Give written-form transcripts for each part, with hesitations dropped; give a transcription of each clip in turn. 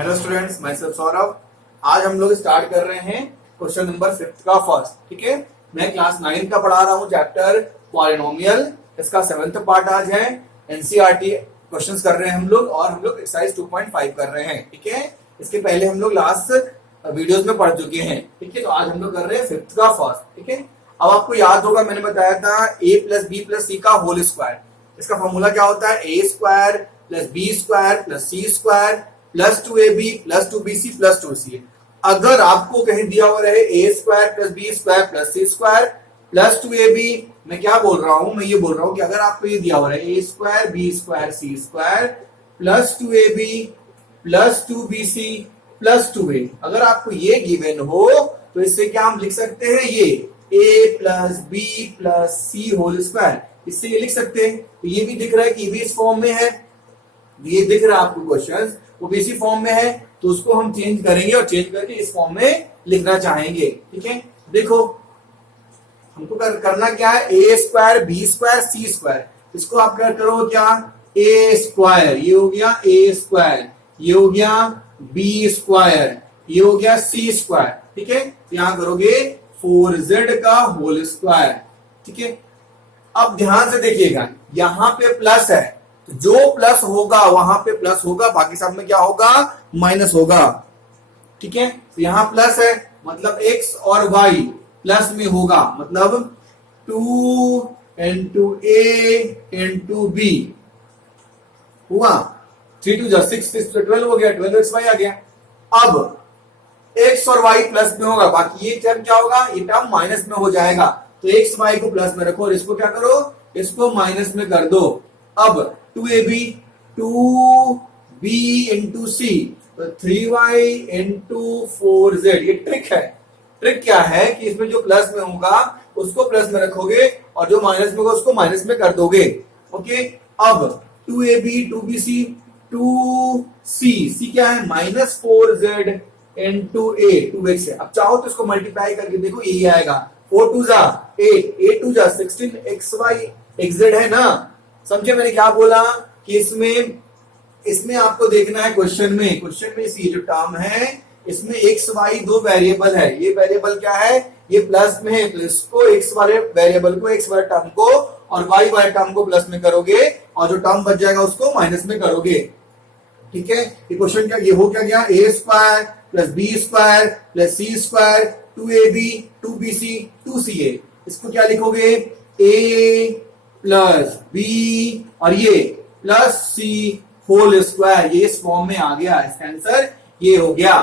Hello students, मैं self Saurabh. आज हम लोग स्टार्ट कर रहे हैं क्वेश्चन नंबर 5 का फर्स्ट। ठीक है, मैं क्लास 9 का पढ़ा रहा हूँ चैप्टर पॉलिनोमियल। इसका 7th पार्ट आज है। एनसीईआरटी क्वेश्चंस कर रहे हैं हम लोग और हम लोग एक्सरसाइज 2.5 कर रहे हैं। ठीक है, इसके पहले हम लोग लास्ट वीडियोस में पढ़ चुके हैं। ठीक है, तो आज हम लोग कर रहे हैं 5th का फर्स्ट। ठीक है, अब आपको याद होगा मैंने बताया था a plus B plus C का होल स्क्वायर। इसका फॉर्मूला क्या होता है? A square plus B square plus C square plus 2ab plus 2bc plus 2ca। अगर आपको कहीं दिया हुआ रहे A square plus B square plus C square plus 2ab, मैं क्या बोल रहा हूं? मैं ये बोल रहा हूं कि अगर आपको ये दिया हुआ रहे A square B square C square plus 2ab plus 2bc plus 2a, अगर आपको ये गिवन हो तो इससे क्या हम लिख सकते हैं? ये a plus B plus C whole square, इससे ये लिख सकते हैं। तो ये भी दिख रहा है कि ये भी इस फॉर्म में है। ये दिख रहा है आपको क्वेश्चन, वो भी इसी फॉर्म में है, तो उसको हम चेंज करेंगे और चेंज करके इस फॉर्म में लिखना चाहेंगे। ठीक है, देखो हमको करना क्या है? A square B square C square, इसको आप क्या करो? क्या ए स्क्वायर, ये हो गया ए स्क्वायर, ये हो गया बी स्क्वायर, ये हो गया सी स्क्वायर। ठीक है, यहां करोगे 4z का होल स्क्वायर। ठीक है, अब ध्यान से देखिएगा, यहां पे प्लस है, तो जो प्लस होगा वहां पे प्लस होगा, बाकी सब में क्या होगा? माइनस होगा। ठीक है, तो यहां प्लस है मतलब x और y प्लस में होगा, मतलब 2 into a into b हुआ 3 2 6 6 12 हो गया, 12xy आ गया। अब x और y प्लस में होगा, बाकी ये टर्म क्या होगा? ये टर्म माइनस में हो जाएगा। तो x y को प्लस में रखो और इसको क्या करो? इसको माइनस में कर दो। अब 2ab 2b इंटू सी, तो 3y इंटू 4z। ये ट्रिक है। ट्रिक क्या है कि इसमें जो प्लस में होगा उसको प्लस में रखोगे और जो माइनस में होगा उसको माइनस में कर दोगे। ओके, अब 2ab 2bc 2c क्या है? Minus 4z into a 2x है। अब चाहो तो इसको मल्टीप्लाई करके देखो, यही आएगा। 4 2 जा 8, 8 2 जा 16 xy xz है ना। समझे मैंने क्या बोला? कि इसमें आपको देखना है क्वेश्चन में ये जो टर्म है इसमें एक्स वाई दो वेरिएबल है। ये वेरिएबल क्या है? ये प्लस में है, तो इसको एक्स वाले वेरिएबल को, एक्स वाले टर्म को और वाई वाले टर्म को प्लस में करोगे और जो टर्म बच जाएगा उसको माइनस में करोगे। ठीक है, ये क्वेश्चन क्या ये हो क्या गया? A square plus B square plus C square 2ab 2bc 2ca। इसको क्या लिखोगे? ए प्लस बी और ये प्लस सी होल स्क्वायर, ये इस फॉर्म में आ गया। इसका आंसर ये हो गया।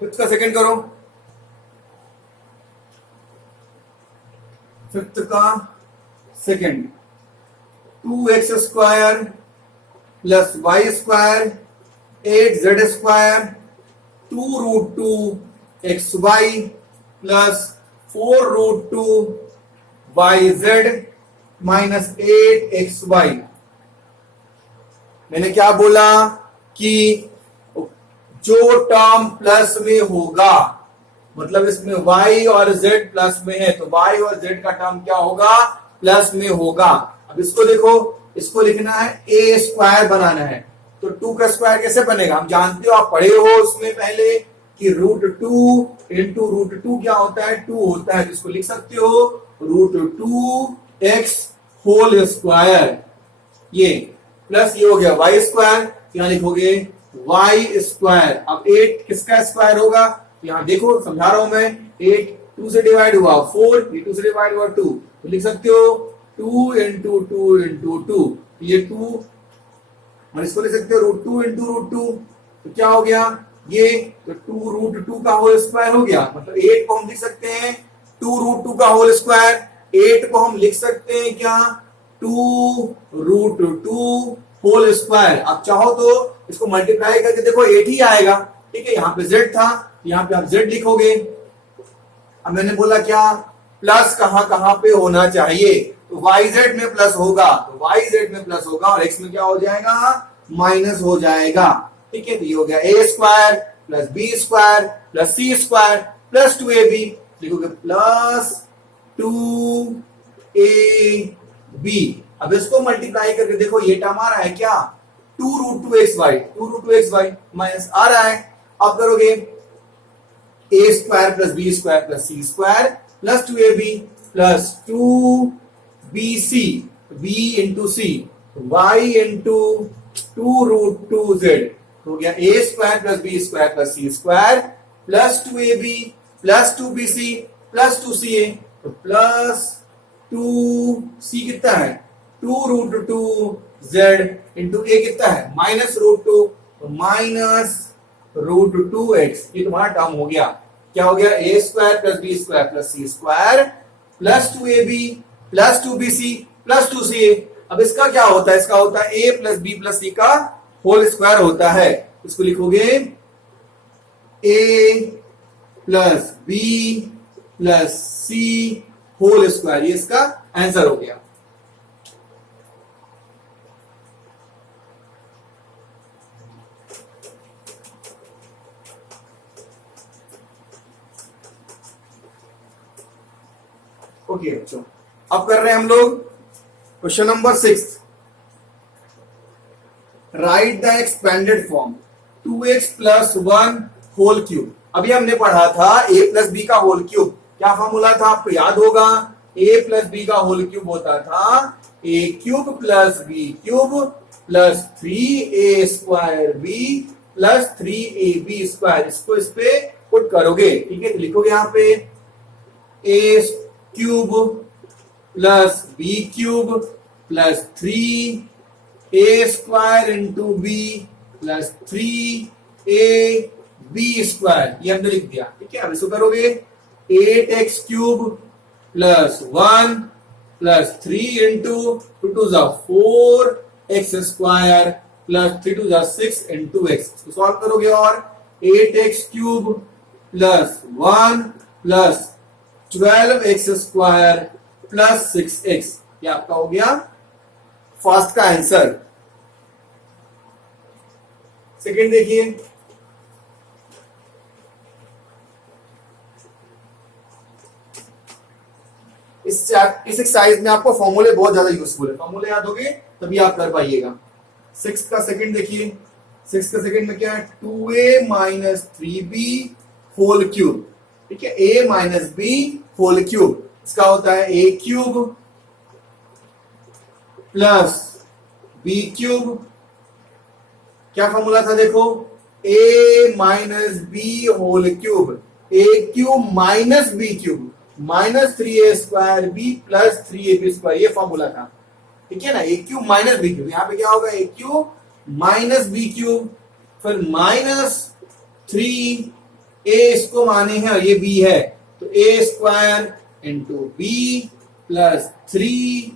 फिफ्थ का सेकंड करो। फिफ्थ का second 2x square plus Y square 8z square 2 root 2 xy plus 4 root 2 yz minus 8xy। मैंने क्या बोला कि जो टर्म प्लस में होगा, मतलब इसमें y और z प्लस में है, तो y और z का टर्म क्या होगा? प्लस में होगा। अब इसको देखो, इसको लिखना है a स्क्वायर बनाना है, तो 2 का स्क्वायर कैसे बनेगा? आप जानते हो, आप पढ़े हो उसमें पहले कि रूट 2 इंटू रूट 2 क्या होता है? 2 होता है, जिसको लिख सकते हो रूट 2x होल स्क्वायर। ये प्लस ये हो गया y स्क्वायर, यहां लिखोगे y स्क्वायर। अब 8 किसका स्क्वायर होगा? यहां देखो, समझा रहा हूं मैं। 8 2 से डिवाइड हुआ 4, ये 2 से डिवाइड हुआ 2, तो लिख सकते हो 2 इंटू 2 इंटू 2, ये 2 और इसको लिख सकते हो रूट 2 इंटू रूट 2, तो क्या हो गया? ये तो 2 रूट 2 का होल स्क्वायर हो गया। मतलब 8 को हम लिख सकते हैं 2 रूट 2 का होल स्क्वायर। 8 को हम लिख सकते हैं क्या? 2 रूट 2 होल स्क्वायर। आप चाहो तो इसको मल्टीप्लाई करके देखो 8 ही आएगा। ठीक है, यहाँ पे z था, यहाँ पे आप z लिखोगे। अब मैंने बोला क्या? प्लस कहां पे होना चाहिए? तो yz में प्लस होगा, तो yz में प्लस होगा और x में क्या हो जाएगा? माइनस हो जाएगा। ठीक है, तो ये हो गया A square plus B square plus C square plus 2ab, लिखोगे प्लस 2ab। अब इसको मल्टीप्लाई करके देखो ये टर्म आ रहा है क्या, 2√2xy माइनस आ रहा है। अब करोगे a square plus B square plus C square plus 2ab plus 2bc, b into C y into 2√2z हो गया a square plus B square plus C square plus 2ab plus 2bc plus 2ca तो plus 2c कितना है 2√2z into a कितना है -√2 तो -√2x। ये तुम्हारा टर्म हो गया, क्या हो गया a square plus B square plus C square plus 2ab plus 2bc plus 2ca। अब इसका क्या होता है, इसका होता है a plus B plus C का होल स्क्वायर होता है। इसको लिखोगे a plus B plus C whole square, ये इसका आंसर हो गया। ओके बच्चों, अब कर रहे हैं हम लोग question number 6। Write the expanded form 2x plus 1 whole cube. अभी हमने पढ़ा था a प्लस बी का होल क्यूब, क्या फॉर्मूला था आपको याद होगा, a प्लस बी का होल क्यूब होता था a cube plus B cube plus 3a square B plus 3ab square. इसको इस पे पुट करोगे, ठीक है, तो लिखोगे यहाँ पे a cube plus B cube plus 3a square into B plus 3ab square, ये हमने लिख दिया, ठीक है। अब इसको करोगे 8x cube plus 1 plus 3 into 2 two 4x square plus 3 two 6 into x। इसको सॉल्व करोगे और 8x cube plus 1 plus 12x square plus 6x, ये आपका हो गया फर्स्ट का आंसर। सेकंड देखिए, इस एक्सरसाइज में आपको फॉर्मूले बहुत ज्यादा यूजफुल है, फॉर्मूले याद होंगे तभी आप कर पाइएगा। 6 का सेकंड देखिए, 6 का सेकंड में क्या है 2a minus 3b whole cube, ठीक है, a minus b whole cube. इसका होता है a cube plus b cube, क्या फॉर्मूला था देखो a minus b whole cube, a cube minus b cube minus 3a square b plus 3ab square, ये formula था, ठीक है ना। a cube minus b cube, यहां पे क्या होगा a cube minus b cube फिर माइनस 3a इसको माने हैं और ये b है तो a square into b plus 3ab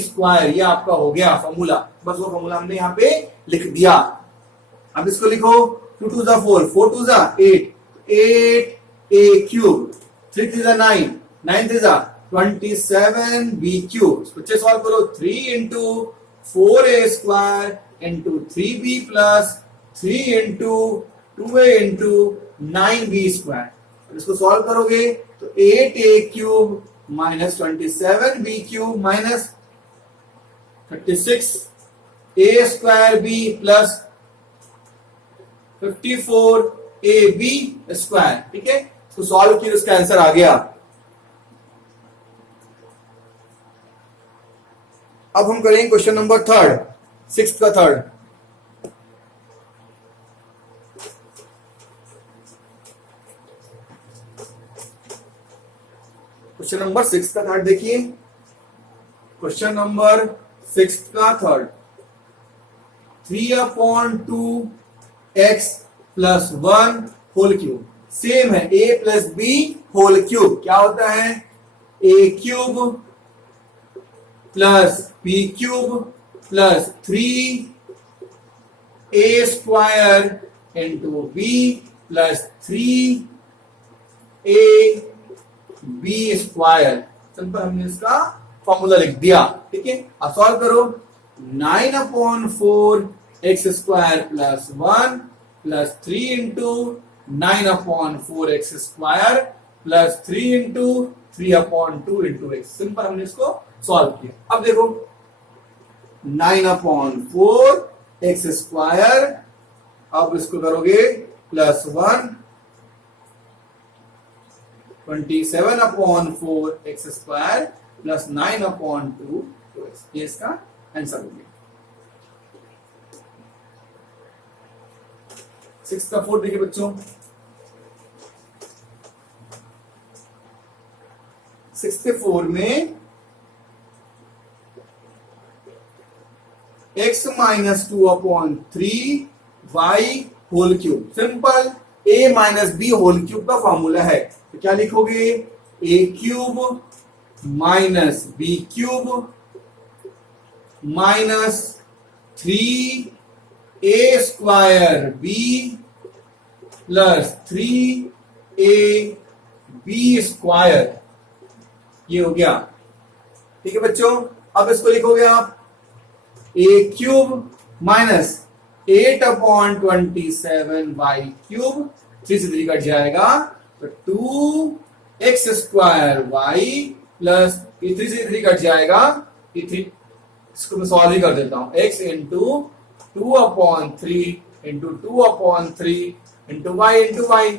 square, ये आपका हो गया फॉर्मूला। बस वो फॉर्मूला हमने यहाँ पे लिख दिया। अब इसको लिखो 2 two 4 4 two 8 8a cube 3 3 9 9 3 27b cube. इसको सॉल्व करो 3 into 4a square into 3b plus 3 into 2a into 9b square. इसको सॉल्व करोगे तो 8a cube minus 27b cube minus 36a square b plus 54ab square, ठीक है। इसको solve किया, इसका आंसर आ गया। अब हम करेंगे क्वेश्चन नंबर 3, 6 का 3। क्वेश्चन नंबर 6 का 3 देखिए, क्वेश्चन नंबर 6 का 3 3/2x plus 1 whole cube, same है a plus B whole cube, क्या होता है a cube plus b cube plus 3a square into b plus 3a b square. Simple हमने इसका फॉर्मूला लिख दिया, ठीक है। अब सॉल्व करो 9/4x square plus 1 plus 3 into 9/4x square plus 3 into 3/2 simple हमने इसको सॉल्व किया। अब देखो 9/4 अब इसको करोगे +1 27/4 प्लस 9/2 ये इसका आंसर हो गया। 6 का 4 देखिए बच्चों, 64 में x minus 2/3 y whole cube, simple a minus B whole cube का फॉर्मूला है। तो क्या लिखोगे, a cube minus B cube minus 3a² b plus 3ab², ये हो गया। ठीक है बच्चों, अब इसको लिखोगे आप a क्यूब माइनस 8/27y³ 3 से 3 कट जाएगा तो 2x² प्लस 3 से 3 कट जाएगा, 3 इसको मैं सॉल्व ही कर देता हूं, x into 2/3 into 2/3 into y into y।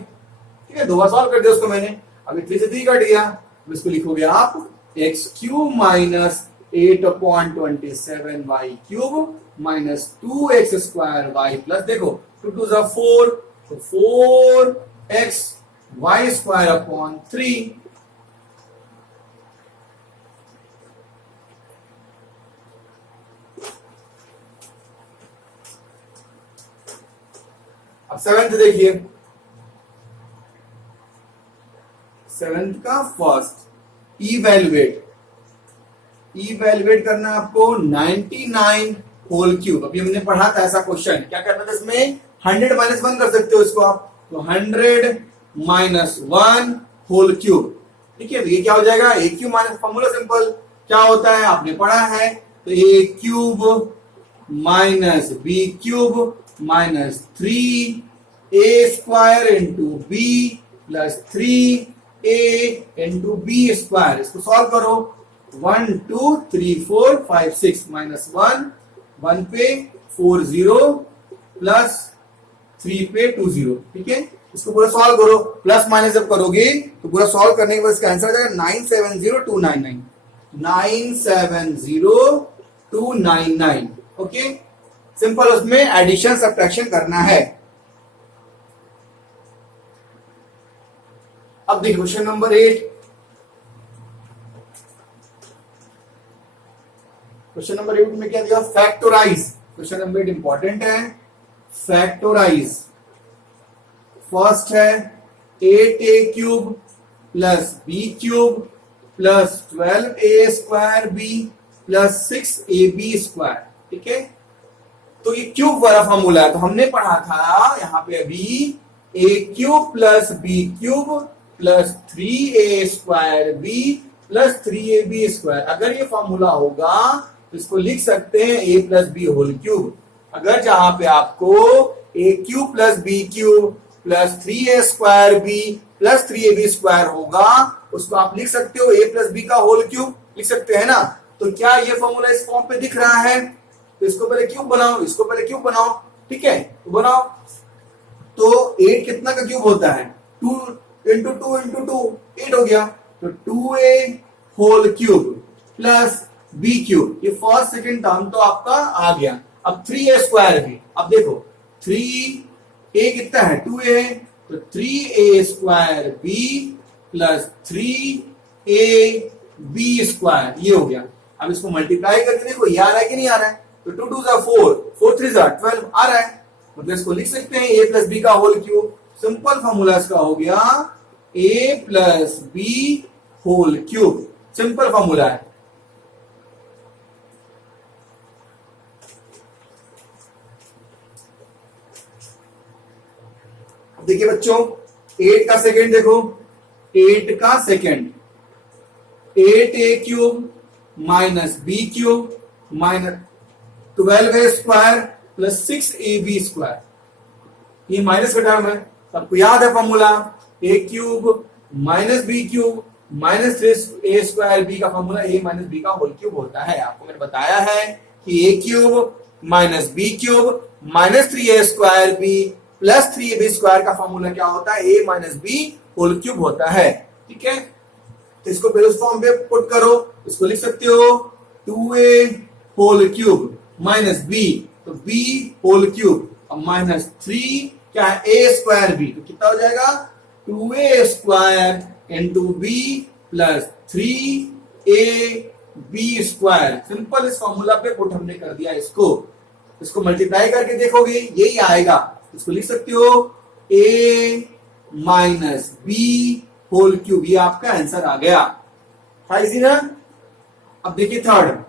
ठीक है, दो बार सॉल्व कर दिया उसको मैंने, अभी 3 से 3 कट गया। अब इसको लिखोगे आप x³ minus 8/27y³ minus 2x² plus देखो 2 2 जा 4 तो 4xy²/3। अब 7th देखिए, 7th का फर्स्ट इवैल्यूएट करना है आपको 99 होल क्यूब। अभी हमने पढ़ा था ऐसा क्वेश्चन, क्या करना था इसमें 100 माइनस 1 कर सकते हो इसको आप, तो 100 माइनस 1 होल क्यूब। ठीक है, ये क्या हो जाएगा, a cube minus, formula simple क्या होता है आपने पढ़ा है, तो a cube minus B cube minus 3a² into B plus 3a into b²। इसको सॉल्व करो, 1 2 3 4 5 6 माइनस 1 पे 4 0 प्लस 3 पे 2 0। ठीक है, इसको पूरा सॉल्व करो, प्लस माइनस जब करोगे तो पूरा सॉल्व करने के बाद इसका आंसर आ जाएगा 970299 970299। ओके, सिंपल उसमें एडिशन सब्ट्रैक्शन करना है। अब देखिए क्वेश्चन नंबर 8, क्वेश्चन नंबर 8 में क्या दिया, फैक्टोराइज। क्वेश्चन नंबर 8 इंपॉर्टेंट है, फैक्टोराइज। फर्स्ट है 8a³ plus b³ plus 12a² b plus 6ab²। ठीक है, तो ये क्यूब वाला फॉर्मूला है, तो हमने पढ़ा था यहां पे अभी a³ plus b³ plus 3a² b plus 3ab²। अगर ये फॉर्मूला होगा तो इसको लिख सकते हैं a plus B whole cube. अगर जहां पे आपको a³ plus b³ plus 3a² b plus 3ab² होगा, उसको आप लिख सकते हो a प्लस बी का होल क्यूब, लिख सकते हैं ना। तो क्या ये फॉर्मूला इस फॉर्म पे दिख रहा है, तो इसको पहले क्यूब बनाओ, इसको पहले क्यूब बनाओ। ठीक है, तो बनाओ, तो 8 कितना का क्यूब होता है, 2 इंटू 2 इंटू 2 8 हो गया, तो 2a whole cube plus b³। ये फर्स्ट सेकंड टर्म तो आपका आ गया। अब 3a² भी, अब देखो 3a कितना है 2a, तो 3a² b प्लस 3ab² ये हो गया। अब इसको मल्टीप्लाई करके देखो ये आ रहा है कि नहीं आ रहा है, तो 2 2 जा 4 4 3 जा 12 आ रहा है, मतलब इसको लिख सकते हैं a प्लस बी का होल क्यूब। सिंपल फॉर्मूला इसका हो गया a plus B whole cube, simple formula है। देखिए बच्चों 8 का सेकंड देखो, 8 का second 8a³ minus b³ minus 12a² plus 6ab²। ये माइनस का टर्म है, सबको याद है formula, a³ minus B cube minus 3a square B का फॉर्मूला a माइनस बी का होल क्यूब होता है। आपको मैंने बताया है कि a cube minus B cube minus 3a square B plus 3ab square का फॉर्मूला क्या होता है, a minus B whole cube होता है। ठीक है, तो इसको पहले उस फॉर्म पे पुट करो, इसको लिख सकते हो 2a whole cube minus b, तो b होल क्यूब और माइनस 3 क्या है a स्क्वायर b, तो कितना हो जाएगा 2a square into B plus 3ab square. Simple इस फॉर्मूला पे पुट हमने कर दिया, इसको मल्टीप्लाई करके देखोगे यही आएगा। इसको लिख सकते हो a minus B whole cube, ये आपका आंसर आ गया। था इजी ना। अब देखिए थर्ड,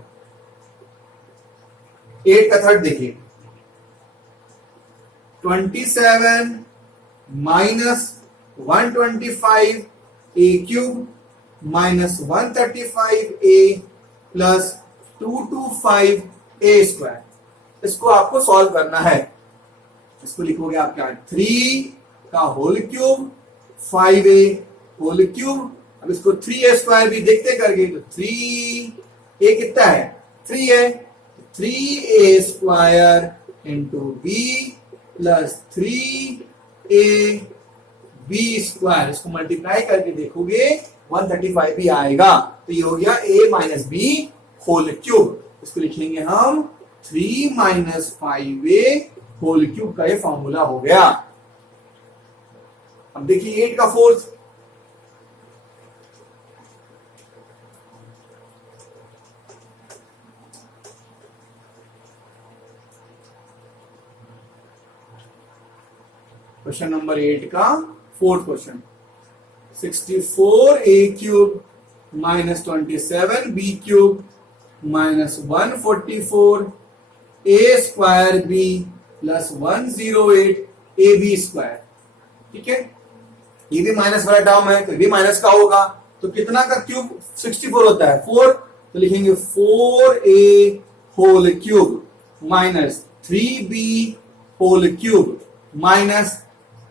8 का थर्ड देखिए, 27 minus 125 a cube minus 135 a plus 225 a square. इसको आपको सॉल्व करना है। इसको लिखोगे आप क्या, 3 का whole cube 5a whole cube. अब इसको 3a स्क्वायर भी देखते करके, तो 3a कितना है 3 है, 3a square into b plus 3a b square. इसको मल्टीप्लाई करके देखोगे 135 भी आएगा, तो ये हो गया a minus B whole cube. इसको लिखेंगे हम 3 माइनस 5a होल क्यूब का ये फॉर्मूला हो गया। अब देखिए 8 का फोर्थ, क्वेश्चन नंबर 8 का fourth question, 64a cube minus 27b cube minus 144a square b plus 108ab square. ठीक है, ये भी माइनस वाला टर्म है, तो ये भी माइनस का होगा। तो कितना का क्यूब 64 होता है 4, तो लिखेंगे 4a whole cube minus 3b whole cube minus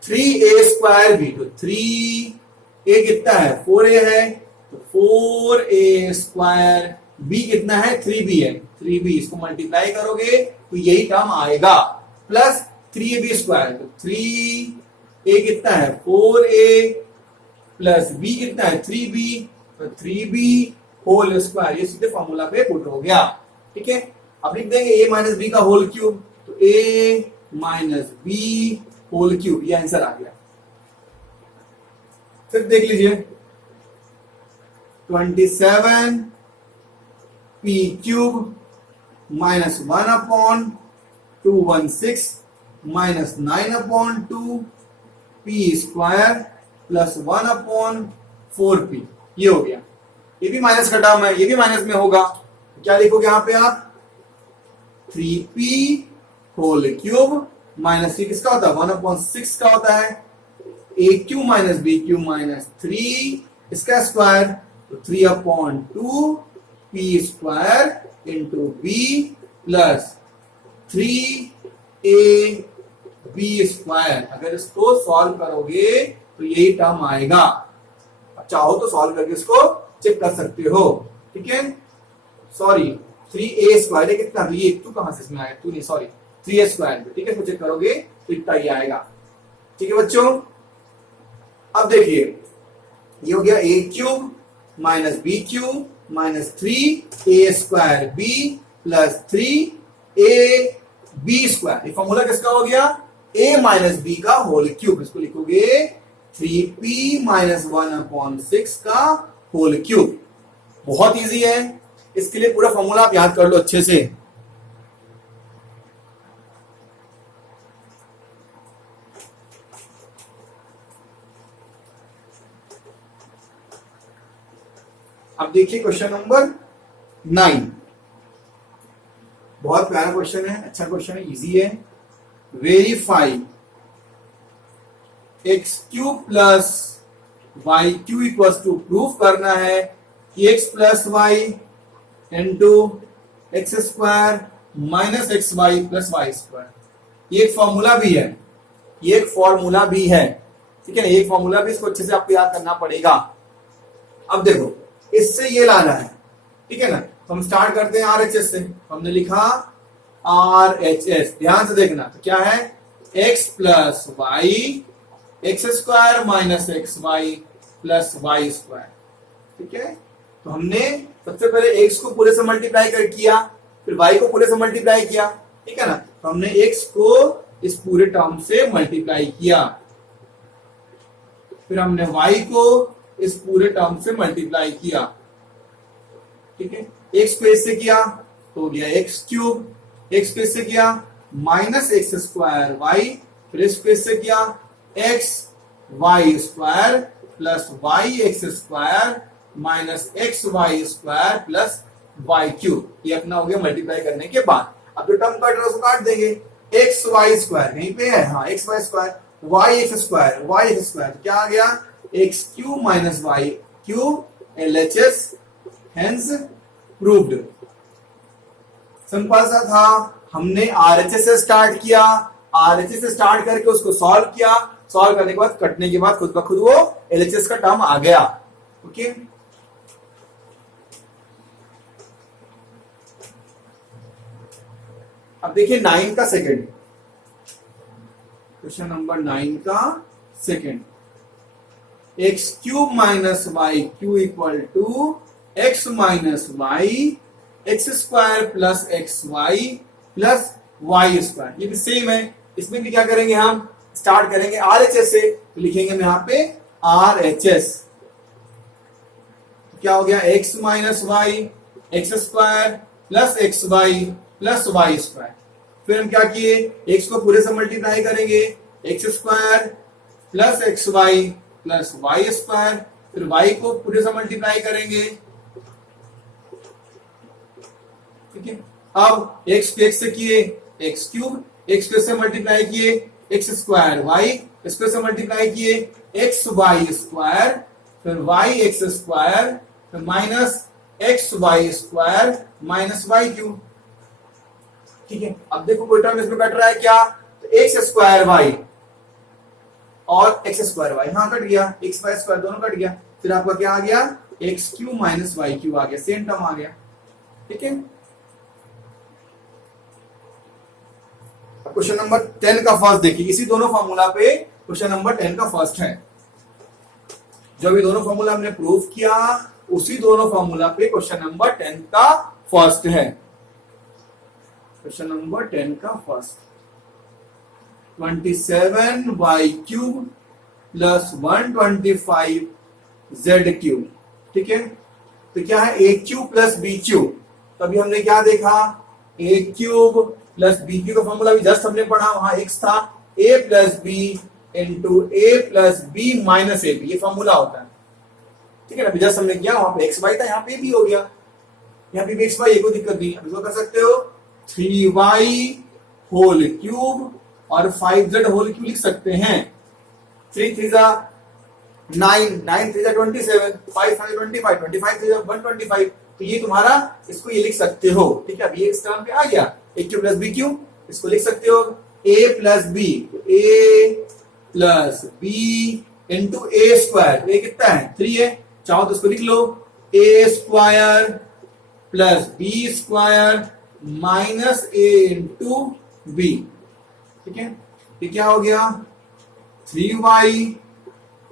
3a square भी, तो 3a कितना है 4a है, तो 4a स्क्वायर b कितना है 3b है, 3b। इसको मल्टीप्लाई करोगे तो यही टर्म आएगा, प्लस 3ab स्क्वायर, तो 3a कितना है 4a प्लस b कितना है 3b, तो 3b होल स्क्वायर। ये सीधे फॉर्मूला पे पुट हो गया। ठीक है, अब लिख देंगे a माइनस बी का होल क्यूब, तो a minus B whole cube, ये आंसर आ गया। फिर देख लीजिए 27 p cube minus 1 upon 216 minus 9 upon 2 p square plus 1 upon 4p, ये हो गया। ये भी माइनस का टर्म है, ये भी माइनस में होगा, क्या लिखोगे यहां पे आप 3p होल क्यूब माइनस 3 किसका होता है 1 अपॉन 6 का होता है, a Q minus b Q minus 3 इसका स्क्वायर, तो 3 upon 2 p square into b plus 3a b square. अगर इसको सॉल्व करोगे तो यही टर्म आएगा। अब चाहो तो सॉल्व करके इसको चेक कर सकते हो। ठीक है, सॉरी 3a स्क्वायर है कितना, ये 2 कहां से इसमें आया, 2 नहीं सॉरी 3a स्क्वायर। ठीक है, इसको चेक करोगे तो इतना ही आएगा। ठीक है बच्चों, अब देखिए ये हो गया a cube minus b cube minus 3a square b plus 3a b square. ये फॉर्मूला किसका हो गया a माइनस b का होल क्यूब। इसको लिखोगे 3p माइनस 1 अपॉन 6 का होल क्यूब। बहुत इजी है, इसके लिए पूरा फॉर्मूला आप याद कर लो अच्छे से। अब देखिए क्वेश्चन नंबर 9, बहुत प्यारा क्वेश्चन है, अच्छा क्वेश्चन है, इजी है। Verify X cube plus Y cube equal to, proof करना है कि X plus Y into x square minus x Y plus Y square. ये एक फॉर्मूला भी है, ये एक फॉर्मूला भी है। ठीक है ना, एक फॉर्मूला भी इसको अच्छे से आपको याद करना पड़ेगा। अब देखो इससे ये लाना है, ठीक है ना, तो हम स्टार्ट करते हैं आरएचएस से। हमने लिखा आरएचएस, ध्यान से देखना, तो क्या है x plus Y X square minus x Y plus Y square. ठीक है, तो हमने सबसे पहले x को पूरे से मल्टीप्लाई कर किया, फिर y को पूरे से मल्टीप्लाई किया, ठीक है ना, तो हमने x को इस पूरे टर्म से मल्टीप्लाई किया, फिर हमने y को इस पूरे टर्म से मल्टीप्लाई किया। ठीक है, x को इससे किया तो हो गया एक्स क्यूब, x को इससे किया माइनस एक्स स्क्वायर वाई, फिर इसको इससे किया X Y square plus Y X square minus x Y square plus Y cube. ये अपना हो गया मल्टीप्लाई करने के बाद। अब जो टर्म काट रहा है उसको काट देंगे, एक्स वाई स्क्वायर कहीं पे है, हाँ X Y square, Y X square, Y X square क्या आ गया X cube minus Y cube LHS, hence proved. Simple सा था, हमने आरएचएस से स्टार्ट किया, आरएचएस से स्टार्ट करके उसको सॉल्व किया, सॉल्व करने के बाद कटने के बाद खुद ब खुद वो एलएचएस का टर्म आ गया। ओके, अब देखिए 9 का सेकंड, क्वेश्चन नंबर 9 का second, X cube minus Y cube equal to X minus Y X square plus X Y plus Y square. ये भी सेम है, इसमें भी क्या करेंगे हम स्टार्ट करेंगे आरएचएस से, तो लिखेंगे हम यहाँ पे आरएचएस। क्या हो गया X minus Y X square plus X Y plus Y square, फिर हम क्या किए एक्स को पूरे से मल्टीप्लाई करेंगे, X square plus X Y plus Y square, फिर वाई को पूरे से मल्टीप्लाई करेंगे। ठीक है, अब एक्स को एक्स से किए एक्स क्यूब, एक्स को से मल्टीप्लाई किए एक्स स्क्वायर वाई, इसको से मल्टीप्लाई किए एक्स वाई स्क्वायर, फिर वाई एक्स स्क्वायर, फिर minus x Y square minus Y cube. ठीक है, अब देखो कोई टर्म इसमें कट रहा है क्या, तो एक्स स्क्वायर वाई और एक्स स्क्वायर वाई, हाँ कट गया, एक्स वाई स्क्वायर दोनों कट गया, फिर आपका क्या आ गया X cube minus Y cube आ गया, सेम टर्म आ गया। ठीक है, क्वेश्चन नंबर 10 का फर्स्ट देखिए, इसी दोनों फॉर्मूला पे क्वेश्चन नंबर 10 का फर्स्ट है। जो भी दोनों फॉर्मूला हमने प्रूव किया उसी दोनों फॉर्मूला पे क्वेश्चन नंबर 10 का फर्स्ट है। क्वेश्चन नंबर 10 का first, 27y cube plus 125 z cube. ठीक है, तो क्या है a cube plus b cube, तो अभी हमने क्या देखा a cube plus B cube का फॉर्मूला भी जस्ट हमने पढ़ा, वहां एक्स था a plus B into A plus B minus A B, ये फॉर्मूला होता है। ठीक है ना, जस्ट हमने किया, वहां पे एक्स वाई था, यहाँ पे भी हो गया, यहाँ पे भी एक्स वाई, कोई दिक्कत नहीं। अब इसको कर सकते हो 3y होल क्यूब और 5z होल क्यूब लिख सकते हैं। 3 3 जा 9, 9 3 जा 27, 5 5 25, 25 3 जा 125, तो ये तुम्हारा इसको ये लिख सकते हो। ठीक है, अब ये इस टर्म पे आ गया A cube plus B cube, इसको लिख सकते हो A plus B, A plus B into A square, A कितना है 3 है, चाहो तो इसको लिख लो A square plus B square minus A into B. ठीक है, ये क्या हो गया 3y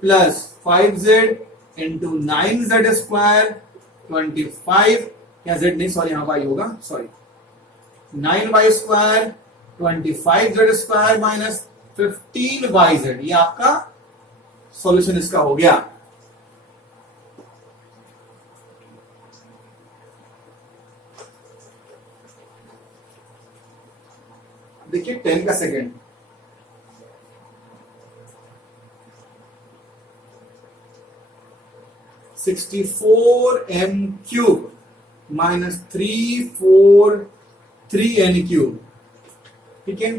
plus 5z into 9z square 25, या z नहीं सॉरी यहाँ y होगा, sorry 9y square 25z square minus 15yz, ये आपका सॉल्यूशन इसका हो गया। देखिए 10 का second, sixty four m cube minus 343n cube. ठीक है,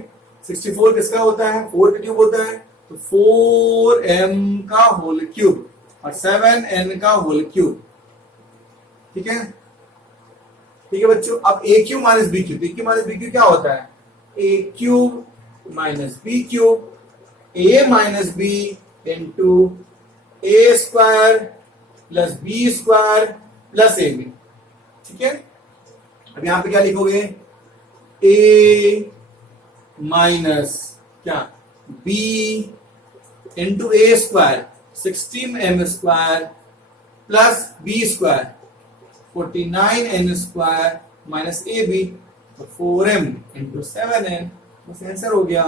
64 किसका होता है 4 का क्यूब होता है, तो 4m का होल क्यूब और 7n का होल क्यूब। ठीक है, ठीक है बच्चों, अब A cube minus B cube, A cube minus B cube क्या होता है A cube minus B cube, A minus B into A square plus B square plus A B. ठीक है, अब यहां पे क्या लिखोगे, ए माइनस क्या B into A square 16m square plus B square 49n square minus A B, तो 4m into 7n, बस आंसर हो गया।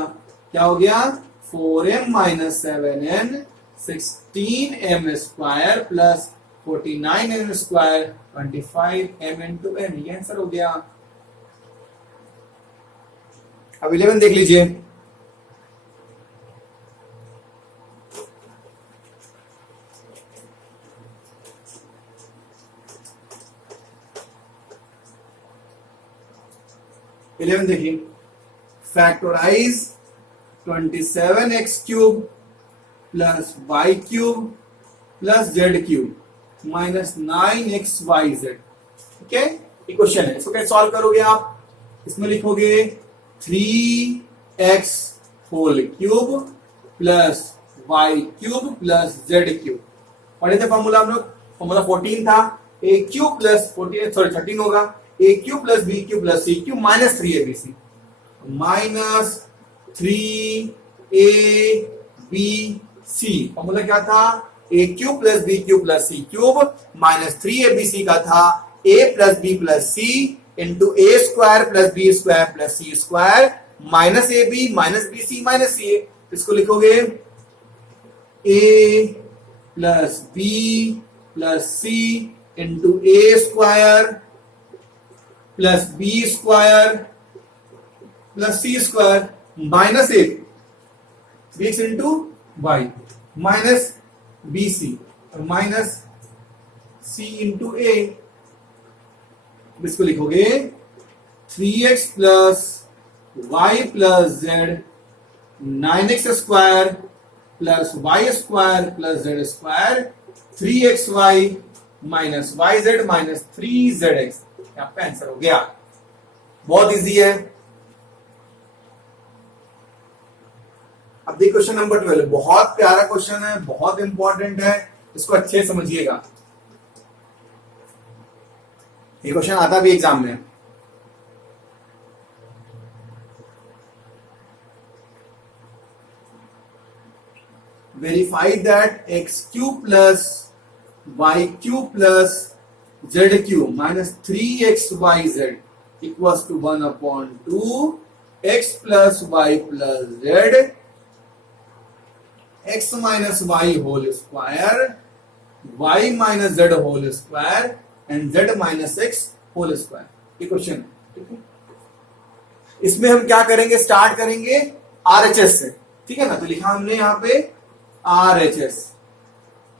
क्या हो गया, 4m minus 7n 16m square plus 49n square 25m into n, ये answer हो गया। अब 11 देख लीजिए। देखिए, factorise 27x cube plus y cube plus z cube minus 9xyz। ठीक है, ये क्वेश्चन है, इसको कैसे सॉल्व करोगे आप, इसमें लिखोगे 3x whole cube plus y cube plus z cube. पढ़े थे फॉर्मूला हम लोग, फॉर्मूला 14 था, a क्यूब प्लस 13 होगा, a cube plus b cube plus c cube minus 3abc, minus 3abc। Formula क्या था, a cube plus b cube plus c cube minus 3abc का था a plus b plus c into A square plus B square plus C square minus A B minus B C minus C A. इसको लिखोगे A plus B plus C into A square plus B square plus C square minus A B into Y minus B C minus C into A. इसको लिखोगे 3x plus Y plus Z 9x square plus Y square plus Z square 3xy minus Y Z minus 3zx, आपका answer हो गया। बहुत easy है। अब देखिए question number 12, बहुत प्यारा क्वेश्चन है, बहुत इंपॉर्टेंट है, इसको अच्छे से समझिएगा। ये क्वेश्चन आता भी एग्जाम में। Verify that X cube plus Y cube plus Z cube minus 3xyz equals to 1/2 X plus Y plus Z X minus Y whole square Y minus Z whole square and z minus X whole square. ये question है, ठीक है। इसमें हम क्या करेंगे, start करेंगे RHS से, ठीक है ना। तो लिखा हमने यहां पे आरएचएस,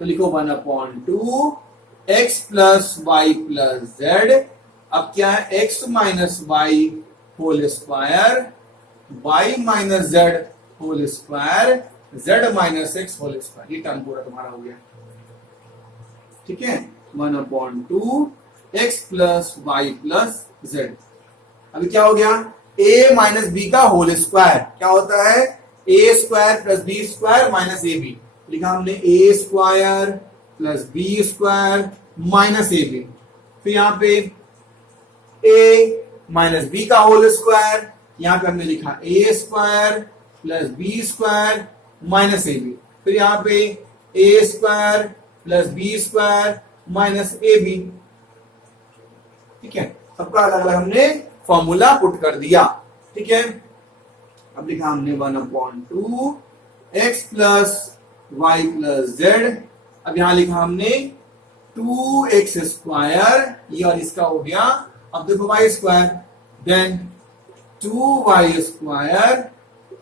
तो लिखो 1/2 X plus Y plus Z. अब क्या है, X minus Y whole square Y minus Z whole square z minus X whole square. ये टर्म पूरा तुम्हारा हो गया, ठीक है। 1/2 X plus Y plus Z. अभी क्या हो गया, a माइनस बी का होल स्क्वायर क्या होता है, a square plus B square minus A B. लिखा हमने a square plus B square minus A B. फिर यहां पे a माइनस बी का होल स्क्वायर, यहां पे हमने लिखा a square plus B square minus A B. फिर यहां पे a square plus B square minus A B, ठीक है। सबका अलग अलग हमने फॉर्मूला पुट कर दिया, ठीक है। अब लिखा हमने 1/2 X plus Y plus Z. अब यहां लिखा हमने 2x स्क्वायर, ये और इसका हो गया। अब देखो Y square, then 2y square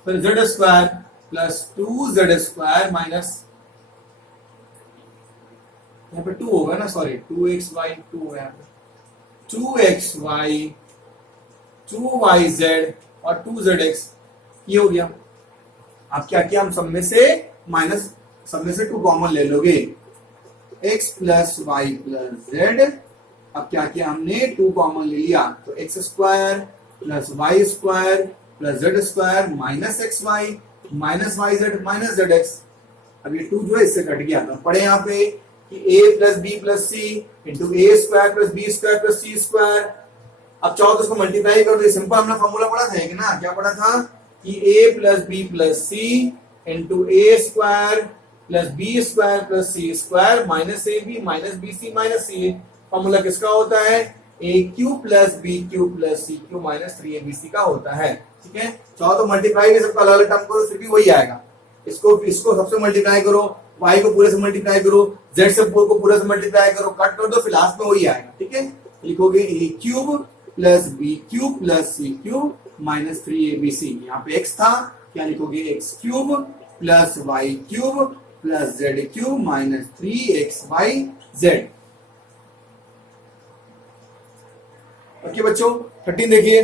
फिर Z square plus 2z square minus, यहाँ पे 2 होगा ना, सॉरी 2xy 2 है, 2xy 2yz और 2zx, ये हो गया। अब क्या किया, हम सब में से माइनस, सब में से 2 कॉमन ले लोगे, x plus Y plus Z. अब क्या किया हमने, 2 कॉमन ले लिया, तो x square plus Y square plus Z square minus x y minus Y Z minus z x. अब ये 2 जो है इससे कट गया। तो पढ़े यहाँ पे कि a plus B plus C into A square plus B square plus C square. अब चाहो तो उसको मल्टीप्लाई कर दो, सिंपल हमने फॉर्मूला पढ़ा था कि ना, क्या पढ़ा था कि a plus B plus C into A square plus B square plus C square minus A B minus B C minus C. Formula किसका होता है? A cube plus B cube plus C cube minus 3abc का होता है। ठीक है, चाहो तो मल्टीप्लाई भी सबका अलग अलग टर्म करो फिर भी वही आएगा। इसको सबसे मल्टीप्लाई करो, y को पूरे से मल्टीप्लाई करो, z से को पूरे से मल्टीप्लाई करो, कट कर दो, फिर लास्ट में वही आएगा। ठीक है, लिखोगे a cube plus B cube plus c cube minus 3abc। यहाँ पे x था, क्या लिखोगे? X cube plus Y cube plus Z cube minus 3xyz। Okay बच्चों, 13 देखिए।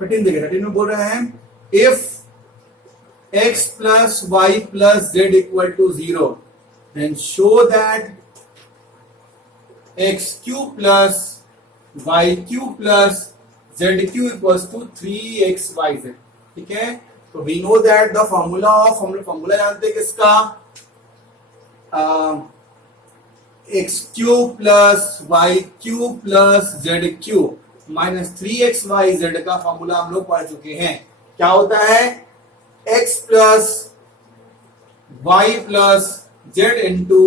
देखिए 13 में बोल रहे हैं if x plus Y plus z equal to 0 then show that x cube plus Y cube plus Z cube equals to 3xyz। ठीक है, तो we know that the formula of, हम लोग फॉर्मूला जानते हैं किसका? x cube plus Y cube plus Z cube minus 3xyz का formula हम लोग पढ़ चुके हैं। क्या होता है? x plus Y plus z into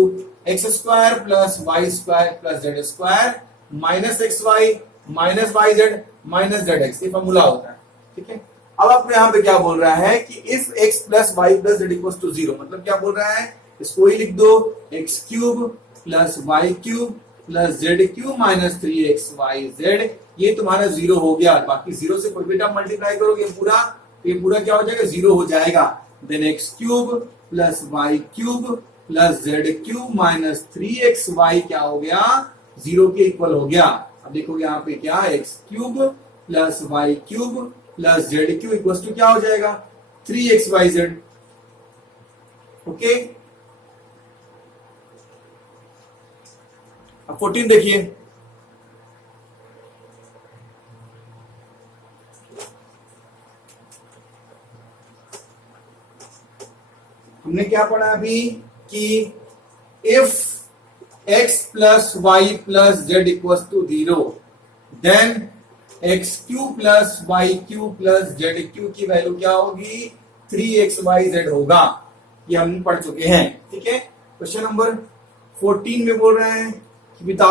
x square plus Y square plus Z square minus x y minus Y Z minus z x, ये फॉर्मूला होता है। ठीक है, अब आपने यहाँ पे क्या बोल रहा है कि if x plus Y plus z equal to 0, मतलब क्या बोल रहा है? इसको ही लिख दो, x cube plus Y cube plus Z cube minus 3xyz। ये तुम्हारा 0 हो गया, बाकी 0 से कोई भी टर्म मल्टीप्लाई करोगे ये पूरा क्या हो जाएगा? 0 हो जाएगा। Then x cube plus Y cube plus Z cube minus 3xy क्या हो गया? 0 के इक्वल हो गया। अब देखोगे यहाँ पे क्या? X cube plus Y cube plus Z cube equal to क्या हो जाएगा? 3xyz। ओके, अब 14 देखिए। हमने क्या पढ़ा अभी कि if x plus Y plus z equal to 0 then x cube plus Y cube plus z cube की वैल्यू क्या होगी? 3xyz होगा। ये हम पढ़ चुके हैं। ठीक है, क्वेश्चन नंबर 14 में बोल रहे हैं कि विदाउट